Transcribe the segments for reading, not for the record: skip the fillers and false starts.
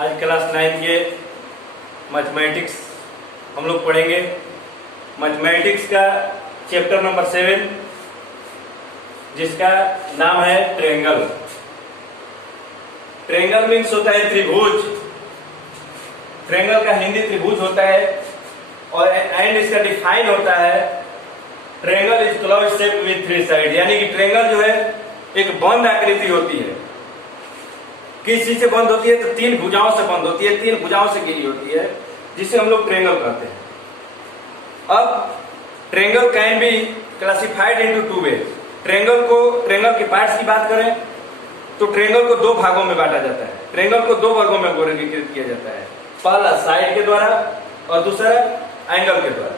आज क्लास 9 के मैथमेटिक्स हम लोग पढ़ेंगे। मैथमेटिक्स का चैप्टर नंबर 7 जिसका नाम है ट्रायंगल। ट्रायंगल मीन्स होता है त्रिभुज। ट्रायंगल का हिंदी त्रिभुज होता है और एंड इसका डिफाइन होता है triangle is close shape with 3 side, यानी कि ट्रायंगल जो है एक बंद आकृति होती है। किस चीज से बंद होती है? तो 3 भुजाओं से बंद होती है, 3 भुजाओं से घिरी होती है, जिसे हम लोग ट्रायंगल कहते हैं। अब triangle can be classified into 2 way. Triangle के पार्ट्स की बात करें तो ट्रायंगल को 2 भागों में बांटा जाता है। ट्रायंगल को 2 वर्गों में वर्गीकृत किया जाता है, पहला साइड के द्वारा और दूसरा एंगल के द्वारा।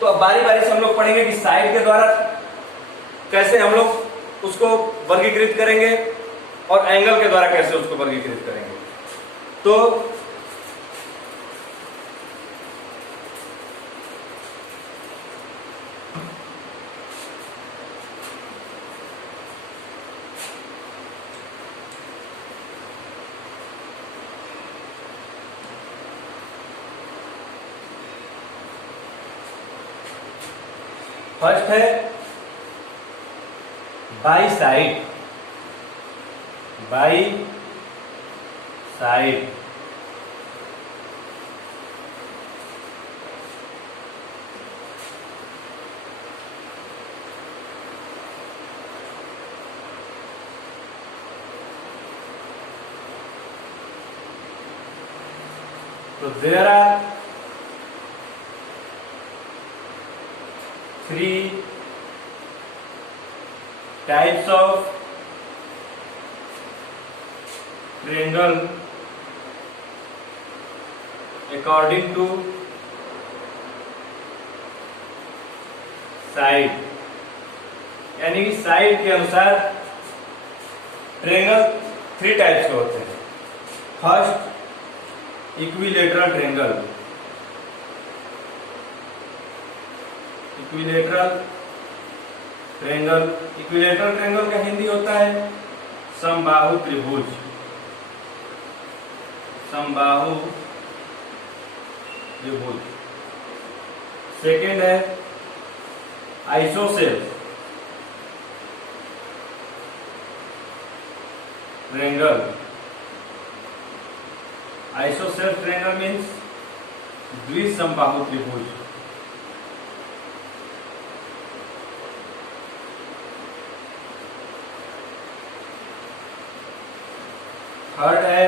तो अब बारी बारी से हम लोग पढ़ेंगे कि साइड के द्वारा कैसे हम लोग उसको वर्गीकृत करेंगे और एंगल के द्वारा कैसे उसको वर्गीकृत करेंगे। तो फर्स्ट है बाई साइड। बाई साइड तो there are 3 types of triangle according to side, यानी कि साइड के अनुसार ट्रायंगल 3 टाइप्स के होते हैं। First equilateral triangle. Equilateral triangle का हिंदी होता है समबाहु त्रिभुज। समबाहु त्रिभुज। सेकेंड है isosceles triangle. Isosceles triangle means द्विसमबाहु त्रिभुज। थर्ड है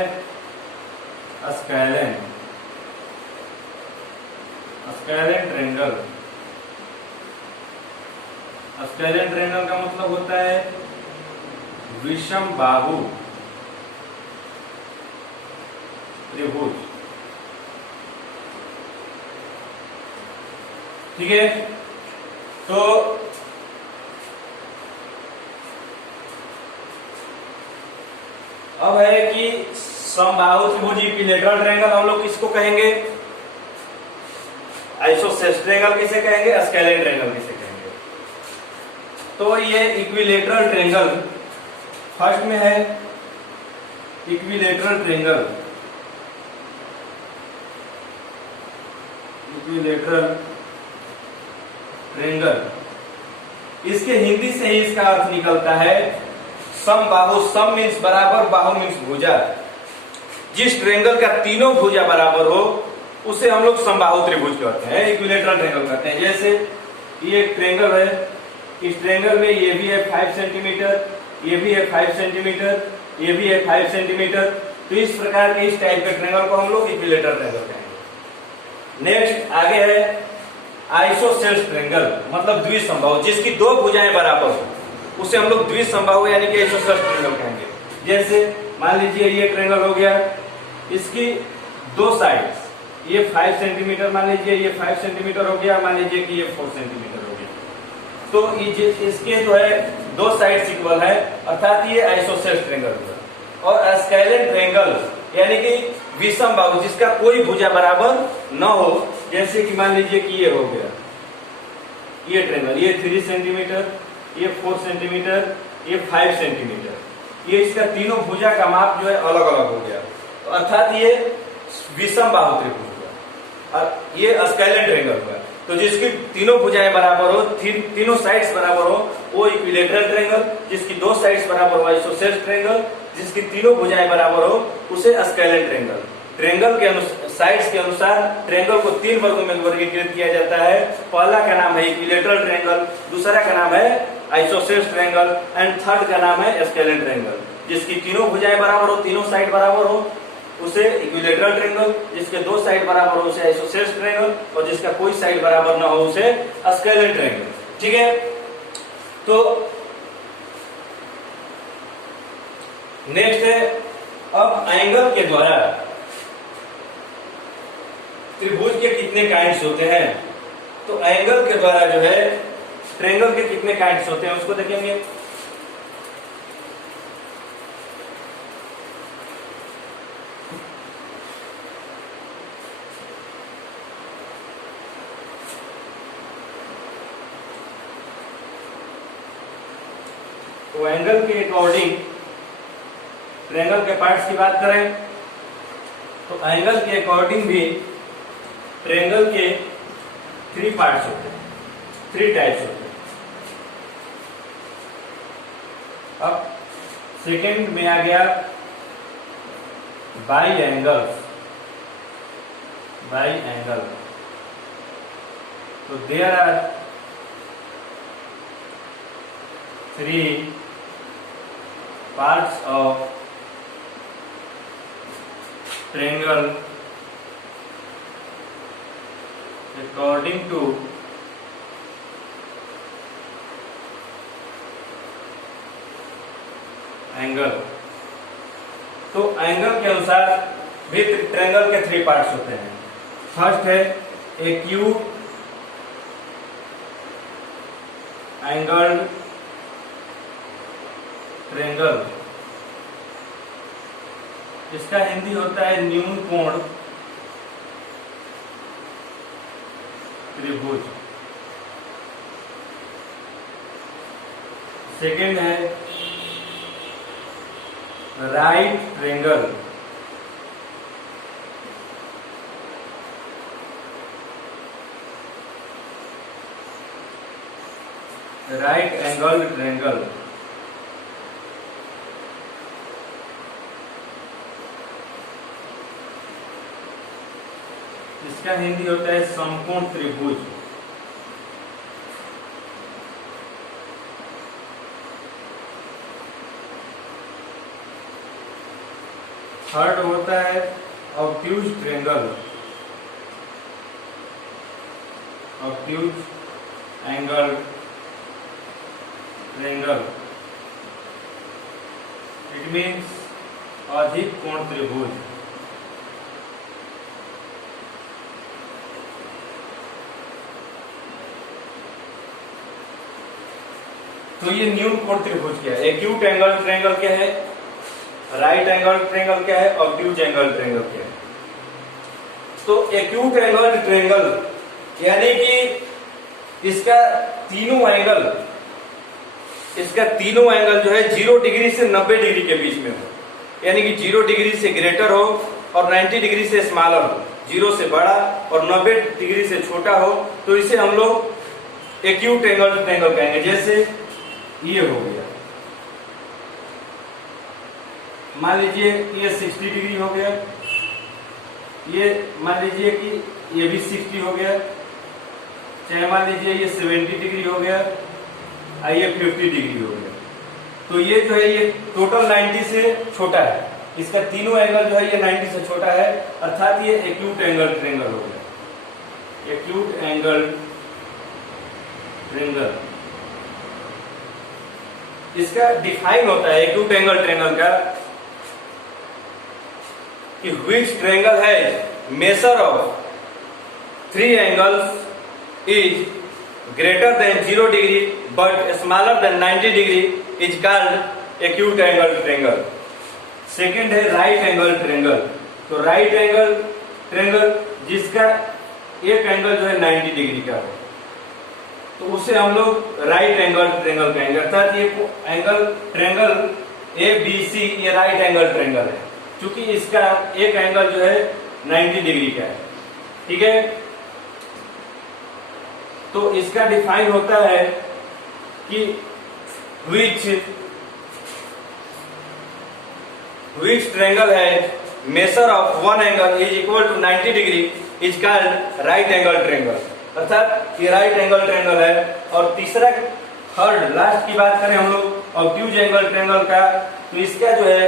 स्कैलन ट्रायंगल। स्कैलन ट्रायंगल का मतलब होता है विषम बाहु त्रिभुज। ठीक है, तो अब है कि समबाहु त्रिभुज इक्विलेटरल ट्रायंगल हम लोग किसको कहेंगे? आइसोसेल्स ट्रायंगल किसे कहेंगे? स्कैलन ट्रायंगल किसे कहेंगे? तो ये इक्विलेटरल ट्रायंगल फर्स्ट में है इक्विलेटरल ट्रायंगल। इक्विलेटरल ट्रायंगल इसके हिंदी से ही इसका अर्थ निकलता है समबाहु। सम मीन्स बराबर, बाहु मीन्स भुजा। जिस ट्रायंगल का तीनों भुजा बराबर हो उसे हम लोग समबाहु त्रिभुज कहते हैं, इक्विलेटरल ट्रायंगल कहते हैं। जैसे ये एक ट्रायंगल है, इस ट्रायंगल में ये भी है 5 सेंटीमीटर, ये भी है 5 सेंटीमीटर, ये भी है 5 सेंटीमीटर। तो इस प्रकार के इस टाइप के ट्रायंगल को हम लोग इक्विलेटरल ट्रायंगल कहेंगे। नेक्स्ट आगे है आइसोसेल्स ट्रायंगल, मतलब द्विसमबाहु, जिसकी 2 भुजाएं बराबर हो उसे हम लोग द्विसमबाहु यानी कि आइसोसेल्स ट्रायंगल कहेंगे। जैसे मान लीजिए ये ट्रायंगल हो गया, इसकी 2 साइड्स, ये 5 सेंटीमीटर मान लीजिए, ये 5 सेंटीमीटर हो गया, मान लीजिए कि ये 4 सेंटीमीटर हो गया। तो इसके जो है 2 साइड्स इक्वल है, अर्थात ये आइसोसेल्स ट्रायंगल हुआ। और स्कैलन ट्रायंगल यानी कि विषमबाहु, जिसका कोई भुजा बराबर न हो, जैसे कि मान लीजिए कि ये हो गया, ये ट्रायंगल, ये 3 सेंटीमीटर, ये 4 सेंटीमीटर, ये 5 सेंटीमीटर, ये इसका तीनों भुजा का माप जो है अलग अलग हो गया। तो अर्थात ये विषम बाहु त्रिभुज हुआ और ये स्केलेन ट्रायंगल हुआ। तो जिसकी तीनों भुजाएं बराबर हो, तीनों साइड्स बराबर हो, वो इक्विलेटरल ट्रायंगल। जिसकी दो साइड्स बराबर हो आइसोसेलेस ट्रायंगल। जिसकी तीनों भुजाएं बराबर हो उसे स्केलेन ट्रायंगल। ट्रायंगल के साइड्स के अनुसार ट्रायंगल को तीन वर्गों में वर्गीकृत किया जाता है। पहला का नाम है इक्विलेटरल ट्रायंगल, दूसरा का नाम है आइसोसेलेस ट्रायंगल एंड थर्ड का नाम है स्केलेन ट्रायंगल। जिसकी तीनों भुजाएं बराबर हो, तीनों साइड बराबर हो, उसे इक्विलेटरल ट्रायंगल। जिसके दो साइड बराबर हो उसे आइसोसेलेस ट्रायंगल और जिसका कोई साइड बराबर ना हो उसे स्केलेन ट्रायंगल। ठीक है, तो नेक्स्ट है अब एंगल के द्वारा त्रिभुज के कितने काइंड्स होते हैं। तो एंगल के द्वारा जो है ट्रायंगल के कितने काइंड्स होते हैं उसको देखेंगे। तो एंगल के अकॉर्डिंग ट्रायंगल के पार्ट्स की बात करें तो एंगल के अकॉर्डिंग भी ट्रायंगल के थ्री पार्ट्स होते हैं, थ्री टाइप्स होते हैं। अब सेकेंड में आ गया बाई एंगल। बाई एंगल तो there are three parts of triangle according to angle. तो एंगल के अनुसार भी ट्रायंगल के थ्री पार्ट्स होते हैं। फर्स्ट है एक्यूट एंगल ट्रायंगल, इसका हिंदी होता है न्यून कोण त्रिभुज। सेकेंड है right triangle. Right angle triangle, इसका हिंदी होता है समकोण त्रिभुज। थर्ड होता है obtuse triangle, obtuse angle triangle, it means अधिक कोण त्रिभुज। तो ये न्यून कोण त्रिभुज क्या है, एक्यूट एंगल ट्रायंगल क्या है, राइट एंगल ट्रायंगल क्या है, ऑब्ट्यूज एंगल ट्रायंगल क्या है। तो एक्यूट एंगल ट्रायंगल यानी कि इसका तीनों एंगल जो है 0 डिग्री से 90 डिग्री के बीच में हो, यानी कि 0 डिग्री से ग्रेटर हो और 90 डिग्री से स्मॉलर हो, 0 से बड़ा और 90 डिग्री से छोटा हो, तो इसे हम लोग एक्यूट एंगल ट्रायंगल कहेंगे। जैसे ये हो गया, मान लीजिए ये 60 डिग्री हो गया, ये मान लीजिए कि ये भी 60 हो गया, चाहे मान लीजिए ये 70 डिग्री हो गया, ये 50 डिग्री हो गया। तो ये जो है ये टोटल 90 से छोटा है, इसका तीनों एंगल जो है ये 90 से छोटा है, अर्थात ये एक्यूट एंगल ट्रायंगल हो गया। एक्यूट एंगल ट्रायंगल इसका डिफाइन होता है एक्यूट एंगल ट्रायंगल का कि व्हिच ट्रायंगल है measure of three angles is greater then 0 degree but smaller than 90 degree is called acute angle triangle. Second है राइट एंगल ट्रायंगल। तो राइट एंगल ट्रायंगल जिसका एक एंगल जो है 90 डिग्री का हो, तो उसे हम लोग राइट एंगल ट्रायंगल कहेंगे। अर्थात ये angle triangle A B C ये राइट एंगल ट्रायंगल है। चूंकि इसका एक एंगल जो है 90 डिग्री का है, ठीक है। तो इसका डिफाइन होता है कि which triangle has measure of one angle is equal to 90 degree is called right angle triangle। अर्थात ये राइट एंगल ट्रायंगल है। और तीसरा थर्ड लास्ट की बात करें हम लोग ऑब्ट्यूज एंगल ट्रायंगल का, तो इसका जो है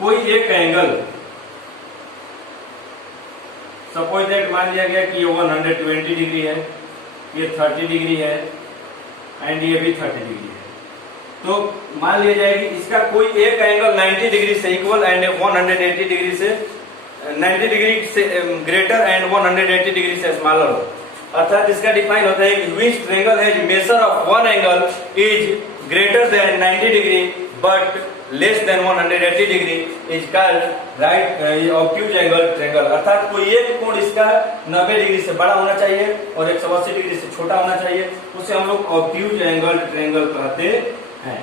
कोई एक एंगल, सपोज दैट मान लिया गया कि ये 120 डिग्री है, ये 30 डिग्री है एंड ये भी 30 डिग्री है। तो मान लिया जाए कि इसका कोई एक एंगल 90 डिग्री से इक्वल एंड 180 डिग्री से 90 डिग्री से ग्रेटर एंड 180 डिग्री से स्मॉलर हो। अर्थात इसका डिफाइन होता है कि which triangle has measure of one angle is greater than 90 degree but less than 180 degree is called right obtuse angle triangle. अर्थात कोई एक कोण इसका 90 डिग्री से बड़ा होना चाहिए और 180 डिग्री से छोटा होना चाहिए, उसे हम लोग ऑब्ट्यूज एंगल ट्रायंगल कहते हैं।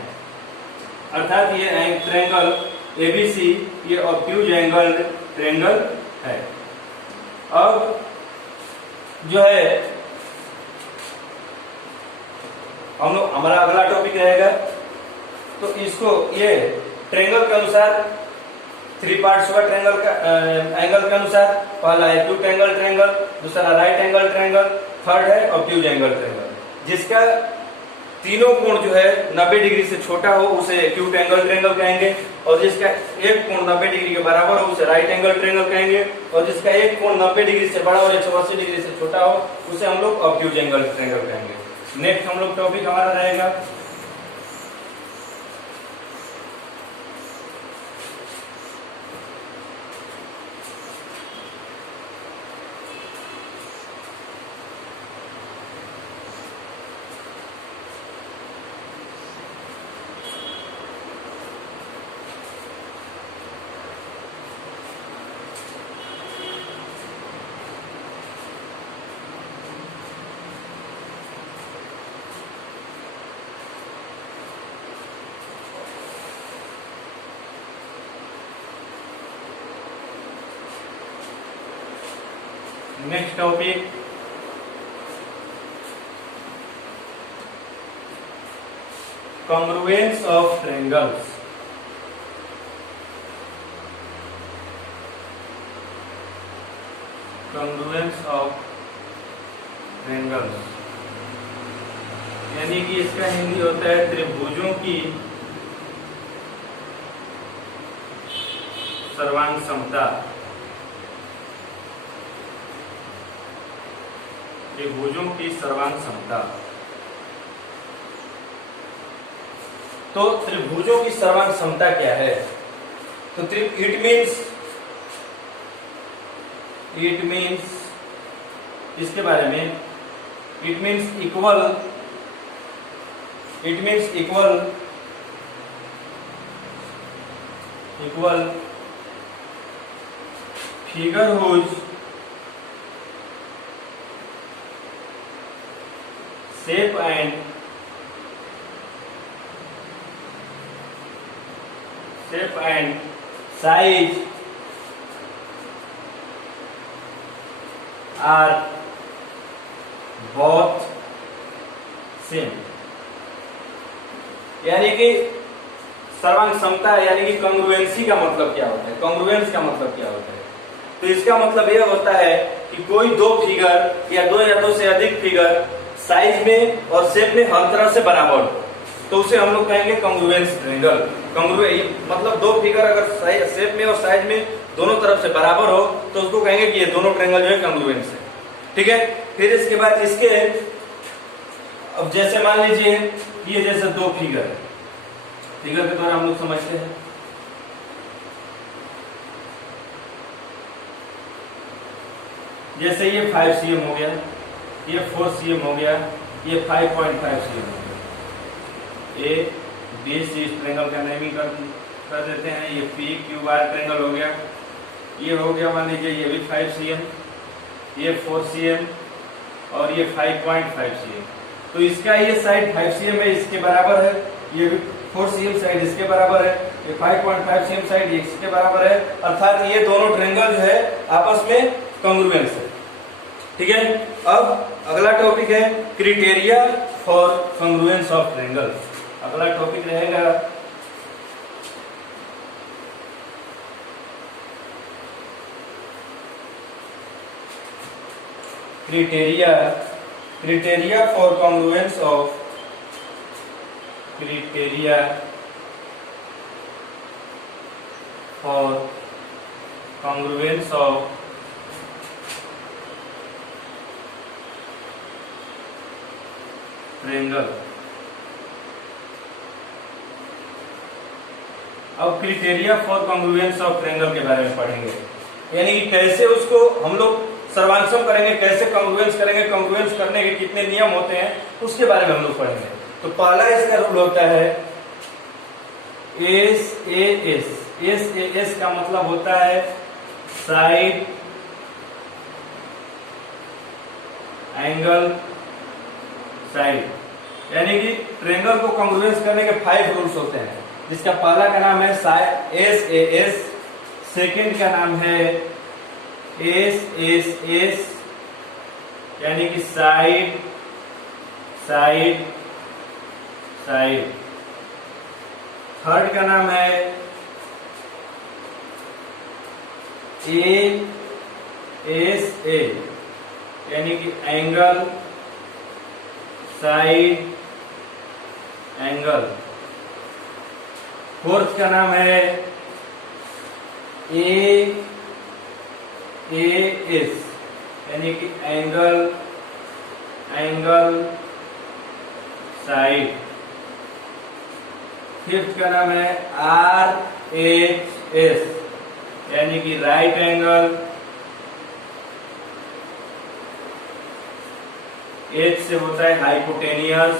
अर्थात ये ट्रायंगल एबीसी ये ऑब्ट्यूज एंगल ट्रायंगल है। अब जो है हम लोग हमारा अगला टॉपिक रहेगा, तो इसको ये ट्रायंगल के अनुसार 3 पार्ट्स हुआ ट्रायंगल का एंगल के अनुसार। पहला है एक्यूट एंगल ट्रायंगल, दूसरा राइट एंगल ट्रायंगल, थर्ड है ऑब्ट्यूज एंगल ट्रायंगल। जिसका तीनों कोण जो है 90 डिग्री से छोटा हो उसे एक्यूट एंगल ट्रायंगल कहेंगे, और जिसका एक कोण 90 डिग्री के बराबर हो उसे राइट एंगल ट्रायंगल कहेंगे, और जिसका एक कोण 90 डिग्री से बड़ा और 180 डिग्री से छोटा हो उसे हम लोग ऑब्ट्यूज एंगल ट्रायंगल कहेंगे। नेक्स्ट हम लोग टॉपिक हमारा रहेगा next topic congruence of triangles. congruence of triangles यानी कि इसका हिंदी होता है त्रिभुजों की सर्वांग समता। त्रिभुजों की सर्वांग समता। तो त्रिभुजों की सर्वांग समता क्या है? तो इट मीन्स इसके बारे में it means equal figure whose shape and size are both same। यानी कि सर्वांग समता यानी कि कॉन्ग्रुएंसी का मतलब क्या होता है? कॉन्ग्रुएंस का मतलब क्या होता है? तो इसका मतलब यह होता है कि कोई दो फिगर या दो से अधिक फिगर साइज में और शेप में हर तरह से बराबर हो, तो उसे हम लोग कहेंगे कॉन्ग्रुएंस ट्रायंगल। मतलब दो फिगर अगर शेप में और साइज में दोनों तरफ से बराबर हो तो उसको कहेंगे कि ये दोनों ट्रायंगल जो है कॉन्ग्रुएंस है, ठीक है। फिर इसके बाद इसके अब जैसे मान लीजिए ये जैसे दो फिगर के द्वारा हम लोग समझते हैं। जैसे ये 5 cm हो गया, ये 4 cm हो गया, ये 5.5 cm हो गया। ए बी सी ट्रायंगल का नेमिंग कर देते हैं। ये पी क्यू आर ट्रायंगल हो गया। ये हो गया मान लीजिए ये भी 5 cm, ये 4 cm और ये 5.5 cm। तो इसका ये साइड 5 cm है, इसके बराबर है। ये 4 cm साइड इसके बराबर है, ये 5.5 cm साइड इसके बराबर है, अर्थात ये दोनों ट्रायंगल जो है आपस में कॉन्ग्रुएंस है। ठीक है, अब अगला टॉपिक है criteria for congruence of triangle. अगला टॉपिक रहेगा criteria for congruence of triangle. अब criteria for congruence of triangle के बारे में पढ़ेंगे, यानी कि कैसे उसको हम लोग सर्वांक्षम करेंगे, कैसे कॉन्ग्रुएंस करेंगे, कॉन्ग्रुएंस करने के कितने नियम होते हैं उसके बारे में हम लोग पढ़ेंगे। तो पहला इसका रूल होता है एस का मतलब होता है साइड एंगल साइड, यानी कि ट्रायंगल को कॉन्ग्रुएंस करने के 5 रूल्स होते हैं, जिसका पहला का नाम है एस, सेकंड का नाम है एस यानी कि साइड साइड साइड, थर्ड का नाम है एस यानी कि एंगल साइड एंगल, फोर्थ का नाम है एस यानी कि एंगल साइड, फिफ्थ का नाम है RHS यानी कि राइट एंगल, एच से होता है हाइपोटेनियस,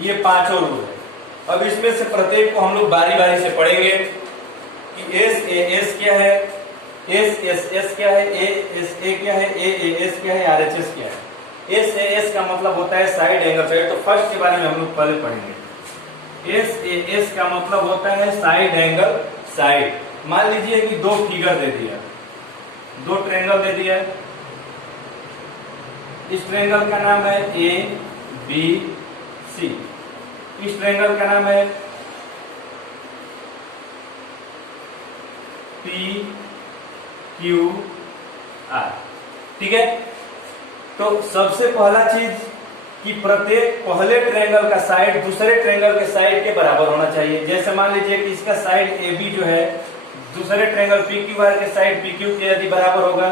ये 5 रूल है। अब इसमें से प्रत्येक को हम लोग बारी बारी से पढ़ेंगे कि एस क्या है, एस क्या है, ए क्या है, एस क्या है, RHS क्या है। एस का मतलब होता है साइड एंगल साइड, तो फर्स्ट के बारे में हम लोग पहले पढ़ेंगे। एस का मतलब होता है साइड एंगल साइड। मान लीजिए कि 2 फिगर दे दिया, 2 ट्रायंगल दे दिया, इस ट्रायंगल का नाम है ABC, इस ट्रायंगल का नाम है PQR। ठीक है, तो सबसे पहला चीज कि प्रत्येक पहले ट्रायंगल का साइड दूसरे ट्रायंगल के साइड के बराबर होना चाहिए। जैसे मान लीजिए कि इसका साइड AB जो है दूसरे ट्रायंगल PQR के साइड PQ के यदि बराबर होगा,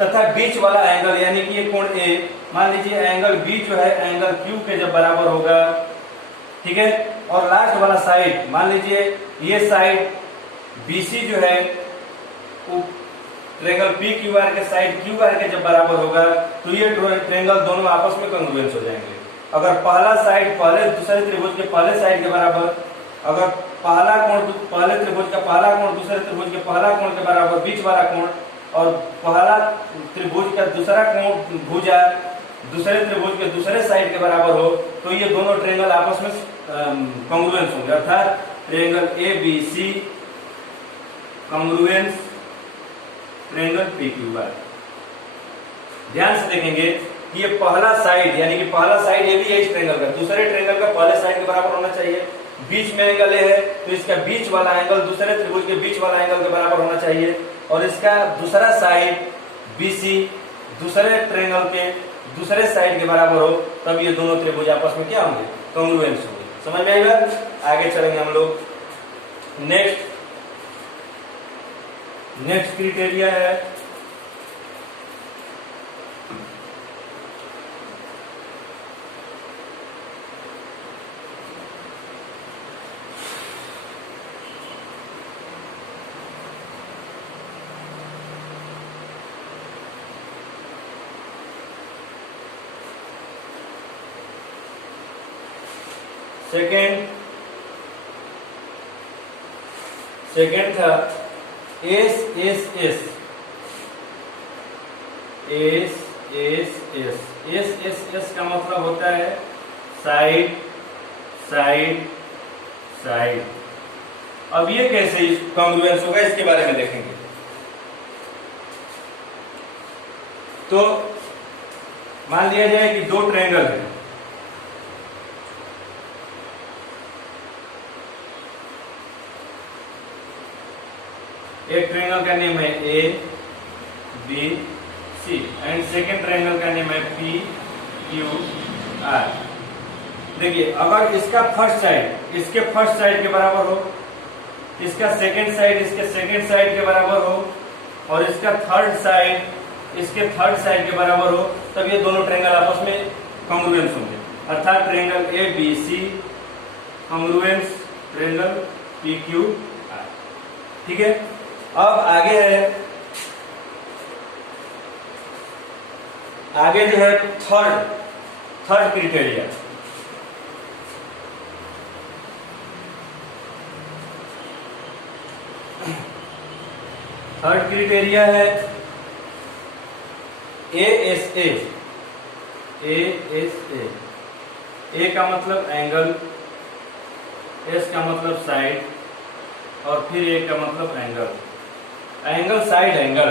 तथा बीच वाला एंगल यानी कि ये कोण A, मान लीजिए एंगल B जो है एंगल Q के जब बराबर होगा, ठीक है, और लास्ट वाला साइड मान लीजिए ये साइड BC जो है ट्रायंगल PQR के साइड QR के जब बराबर होगा, तो ये ट्रायंगल दोनों आपस में कॉन्ग्रुएंस हो जाएंगे। अगर पहला साइड पहले दूसरे त्रिभुज के पहले साइड के बराबर, अगर पहला कोण पहले त्रिभुज का पहला कोण दूसरे त्रिभुज के पहला कोण के बराबर, बीच वाला कोण, और पहला त्रिभुज का दूसरा कोण भुजा दूसरे त्रिभुज के दूसरे साइड के बराबर हो, तो ये दोनों ट्रायंगल आपस में कॉन्ग्रुएंस होंगे, अर्थात triangle ABC congruence triangle PQR। ध्यान से देखेंगे कि ये पहला साइड यानी कि पहला साइड AB है इस ट्रायंगल का, दूसरे ट्रायंगल का पहले साइड के बराबर होना चाहिए। बीच में एंगल A है तो इसका बीच वाला एंगल दूसरे त्रिभुज के बीच वाला एंगल के बराबर होना चाहिए, और इसका दूसरा साइड BC दूसरे ट्रायंगल के दूसरे साइड के बराबर हो, तब ये दोनों त्रिभुज आपस में क्या होंगे, कॉन्ग्रुएंस होंगे। समझ में आएगा? आगे चलेंगे हम लोग। नेक्स्ट क्राइटेरिया है सेकेंड था SSS S S S S S S का मतलब होता है साइड साइड साइड। अब ये कैसे कॉन्ग्रुएंस होगा इसके बारे में देखेंगे। तो मान लिया जाए कि दो ट्रायंगल है, एक ट्रायंगल का नेम है A B C and second triangle का नेम है पी क्यू आर। देखिए अगर इसका फर्स्ट साइड इसके फर्स्ट साइड के बराबर हो, इसका सेकेंड साइड इसके सेकेंड साइड के बराबर हो और इसका थर्ड साइड इसके थर्ड साइड के बराबर हो, तब ये दोनों ट्रायंगल आपस में कॉन्ग्रुएंस होंगे। अर्थात triangle A B C congruence triangle P Q R. ठीक है, अब आगे है, आगे जो है थर्ड क्राइटेरिया। थर्ड क्राइटेरिया है ASA। ए का मतलब एंगल, एस का मतलब साइड और फिर ए का मतलब एंगल, एंगल साइड एंगल।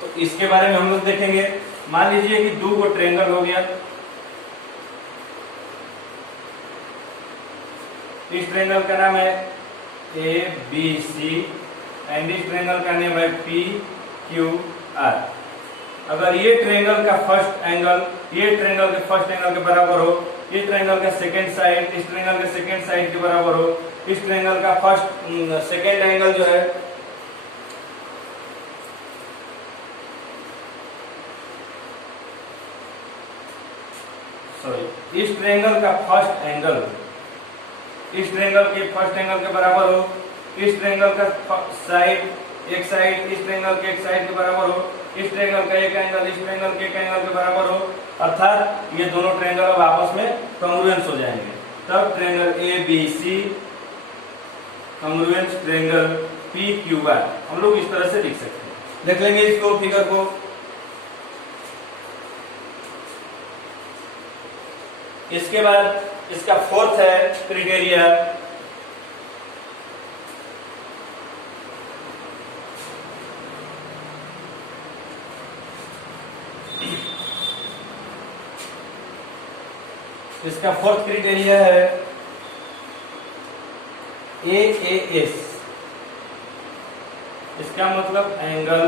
तो इसके बारे में हम लोग देखेंगे। मान लीजिए कि दो को ट्रायंगल हो गया, इस ट्रायंगल का नाम है ए बी सी एंड इस ट्रायंगल का नेम है पी क्यू आर। अगर ये ट्रायंगल का फर्स्ट एंगल ये ट्रायंगल के फर्स्ट एंगल के बराबर हो, इस ट्रायंगल का सेकेंड साइड इस ट्रायंगल के सेकेंड साइड के बराबर हो, इस ट्रायंगल का फर्स्ट सेकेंड एंगल जो है सॉरी इस ट्रायंगल का फर्स्ट एंगल इस ट्रायंगल के फर्स्ट एंगल के बराबर हो, इस ट्रायंगल का साइड एक साइड इस ट्रायंगल के एक साइड के बराबर हो, इस ट्रायंगल का एक एंगल इस ट्रायंगल के एक एंगल के बराबर हो, अर्थात ये दोनों ट्रायंगल अब आपस में कॉन्ग्रुएंस हो जाएंगे। तब triangle A B C congruence triangle P Q R हम लोग इस तरह से लिख सकते हैं। देख लेंगे इसको फिगर को। इसके बाद इसका फोर्थ है क्राइटेरिया इसका फोर्थ क्राइटेरिया है AAS। इसका मतलब एंगल